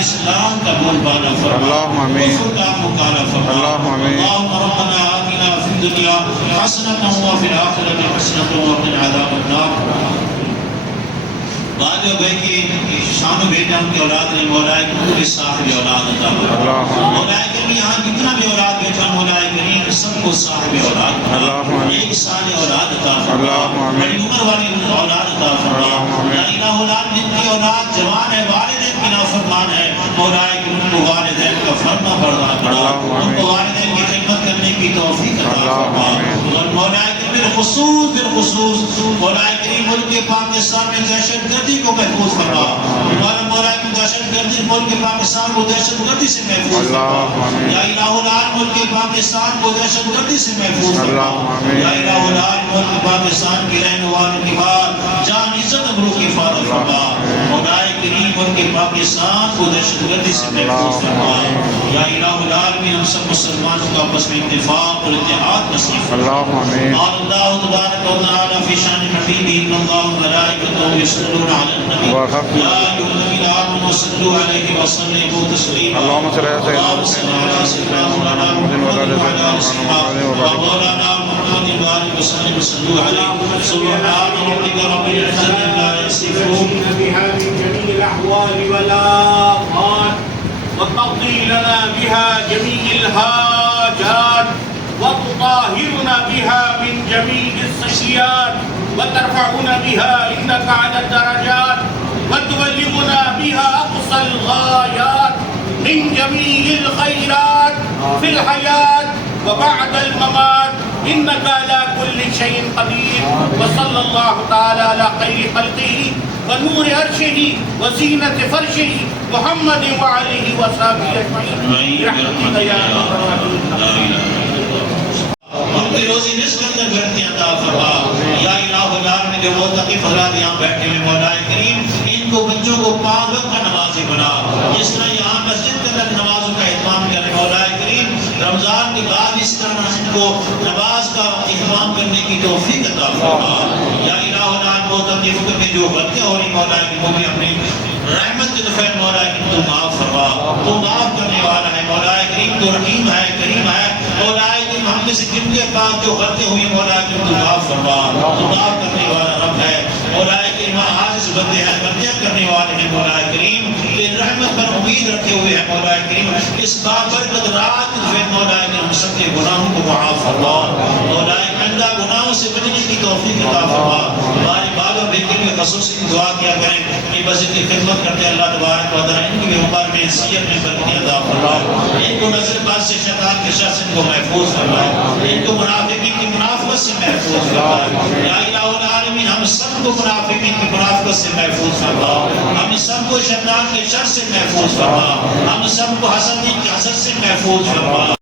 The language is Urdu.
اسلام کا بول بالا فرما، اللہم آمین، کفر کا مکالا فرما، اللہم آمین، اللہم ربنا آتنا فی الدنیا حسنۃ وفی الآخرۃ حسنۃ وقنا عذاب النار۔ بعد بھائی کی شان و بیٹا ان کی اولاد نے مولا پوری صاحب اولاد عطا فرما، مولا کریم یہاں جتنا بھی اولاد بیٹھا مولا کریم سب کو صاحب اولاد فرما، ایک سال اولاد عطا فرما، بڑی عمر والی اولاد عطا فرما، یا الہ العالمین جن کی اولاد جوان ہے، والدین کی نافرمان ہے، مولا کریم ان کو والدین کا فرما بردار بنا، ان کو والدین کی خدمت کرنے کی توفیق عطا فرما، اور مولا کریم بالخصوص مولا کریم ملک پاکستان میں دہشت گردی کو محفوظ فرما، مولا کی دہشت گردی ملک پاکستان کو دہشت گردی سے محفوظ فرما، یا الہ العالمین ملک پاکستان کو دہشت گردی سے محفوظ فرما، یا الہ العالمین ملک پاکستان کی رہنے والوں کی بات جان عزت ابرو کی حفاظت فرما، مولا کریم ملک پاکستان کو دہشت گردی سے محفوظ فرما، یا الہ العالمین ہم سب مسلمانوں کا آپس میں اتفاق اور اتحاد نصیب فرما۔ اللہ تبارک و تعالی فی شان حبیبہ ان اللہ ملائکۃ یصلون علی النبی یا ایھا الذین آمنوا صلوا علیہ وسلموا تسلیما، اللهم صل علی سیدنا مولانا محمد وعلی آل سیدنا مولانا محمد وآلہ وسلم صلوا علیہ سبحان ربک رب العزۃ عما یصفون بها من جميع الأحوال والآفات وتقضي لنا بها جميع الحاجات وتطهرنا بها من جميع السيئات وترفعنا بها عندك على الدرجات وتبلغنا بها أقصى الغايات من جميع الخيرات في الحياة وبعد الممات إنك على كل شيء قدير وصلى الله تعالى على خير خلقه ونور عرشه وزينة فرشه محمد وعليه وصحبه أجمعين برحمتك يا أرحم الراحمين۔ ان کی روزی رزق اندر بڑھتی عطا فرما، یا الہ العالمین جو متقی حضرات یہاں بیٹھے ہوئے مولا کریم ان کو بچوں کو 5 وقت کا نمازی بنا، جس طرح یہاں مسجد کے اندر نمازوں کا اہتمام کرے مولا کریم رمضان کے بعد اس طرح ان کو نماز کا اہتمام کرنے کی توفیق عطا فرما، یا الہ العالمین متقی فکر میں جو غلطیاں ہو رہی مولا کریم وہ بھی اپنی رحمت کے دفعہ مولا کریم تو معاف فرما، تو معاف کرنے والا ہے مولا کریم، تو رحیم ہے کریم ہے مولا کریم، ہم میں سے جن کے پاس جو غلطی ہوئی مولا کریم تو معاف فرما، تو معاف کرنے والا رب ہے مولا کریم، عاجز بندے ہیں غلطیاں کرنے والے ہیں مولا کریم، تیری رحمت پر امید رکھے ہوئے ہیں مولا کریم، اس بابرکت رات میں مولا کریم ہم سب کے گناہوں کو معاف فرما، مولا کریم آئندہ گناہوں سے بچنے کی توفیق عطا فرما، ہمارے بابا بیٹے میں خصوصی دعا کیا کریں کہ مسجد کی خدمت کرتے اللہ تبارک و تعالی ان کی عمر میں حیثیت میں برکت عطا فرما، ان کو نظر بد سے شیطان کے شر سے ان کو محفوظ فرما، ان کو منافقین کی منافقت سے محفوظ فرما، یا الہ العالمین ہم سب کو منافقین کی منافقت سے محفوظ فرما، ہم سب کو شیطان کے شر سے محفوظ فرما، ہم سب کو حسد کی حسد سے محفوظ فرما۔